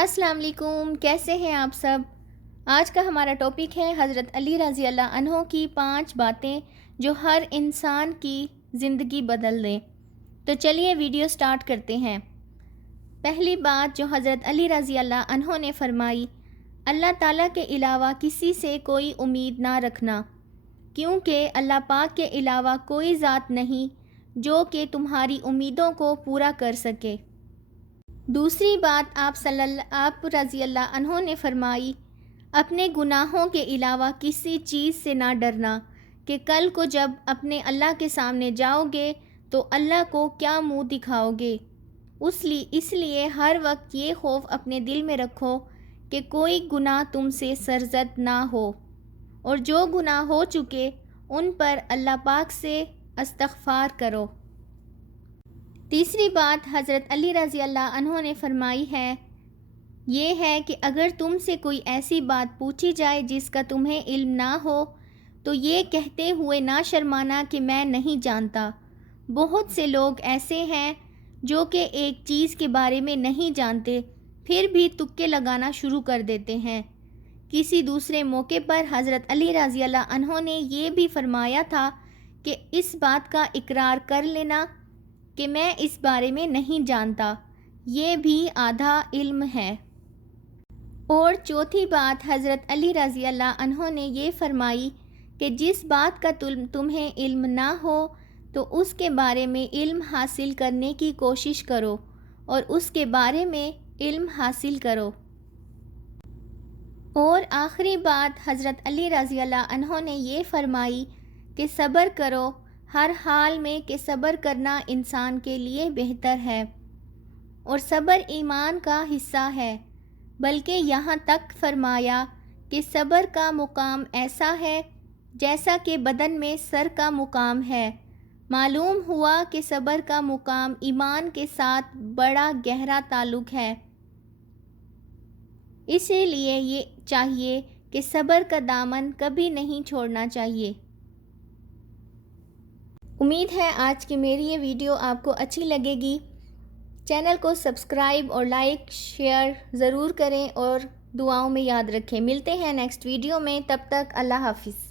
السلام علیکم، کیسے ہیں آپ سب؟ آج کا ہمارا ٹاپک ہے حضرت علی رضی اللہ عنہ کی 5 باتیں جو ہر انسان کی زندگی بدل دیں۔ تو چلیے ویڈیو سٹارٹ کرتے ہیں۔ پہلی بات جو حضرت علی رضی اللہ عنہ نے فرمائی، اللہ تعالیٰ کے علاوہ کسی سے کوئی امید نہ رکھنا، کیونکہ اللہ پاک کے علاوہ کوئی ذات نہیں جو کہ تمہاری امیدوں کو پورا کر سکے۔ دوسری بات آپ رضی اللہ عنہ نے فرمائی، اپنے گناہوں کے علاوہ کسی چیز سے نہ ڈرنا کہ کل کو جب اپنے اللہ کے سامنے جاؤ گے تو اللہ کو کیا منہ دکھاؤ گے۔ اس لیے ہر وقت یہ خوف اپنے دل میں رکھو کہ کوئی گناہ تم سے سرزد نہ ہو، اور جو گناہ ہو چکے ان پر اللہ پاک سے استغفار کرو۔ تیسری بات حضرت علی رضی اللہ عنہ نے فرمائی ہے، یہ ہے کہ اگر تم سے کوئی ایسی بات پوچھی جائے جس کا تمہیں علم نہ ہو تو یہ کہتے ہوئے نہ شرمانا کہ میں نہیں جانتا۔ بہت سے لوگ ایسے ہیں جو کہ ایک چیز کے بارے میں نہیں جانتے پھر بھی تکے لگانا شروع کر دیتے ہیں۔ کسی دوسرے موقع پر حضرت علی رضی اللہ عنہ نے یہ بھی فرمایا تھا کہ اس بات کا اقرار کر لینا کہ میں اس بارے میں نہیں جانتا، یہ بھی آدھا علم ہے۔ اور چوتھی بات حضرت علی رضی اللہ عنہ نے یہ فرمائی کہ جس بات کا تمہیں علم نہ ہو تو اس کے بارے میں علم حاصل کرنے کی کوشش کرو اور اس کے بارے میں علم حاصل کرو۔ اور آخری بات حضرت علی رضی اللہ عنہ نے یہ فرمائی کہ صبر کرو ہر حال میں، کہ صبر کرنا انسان کے لیے بہتر ہے، اور صبر ایمان کا حصہ ہے، بلکہ یہاں تک فرمایا کہ صبر کا مقام ایسا ہے جیسا کہ بدن میں سر کا مقام ہے۔ معلوم ہوا کہ صبر کا مقام ایمان کے ساتھ بڑا گہرا تعلق ہے، اسی لیے یہ چاہیے کہ صبر کا دامن کبھی نہیں چھوڑنا چاہیے۔ امید ہے آج کی میری یہ ویڈیو آپ کو اچھی لگے گی۔ چینل کو سبسکرائب اور لائک شیئر ضرور کریں اور دعاؤں میں یاد رکھیں۔ ملتے ہیں نیکسٹ ویڈیو میں، تب تک اللہ حافظ۔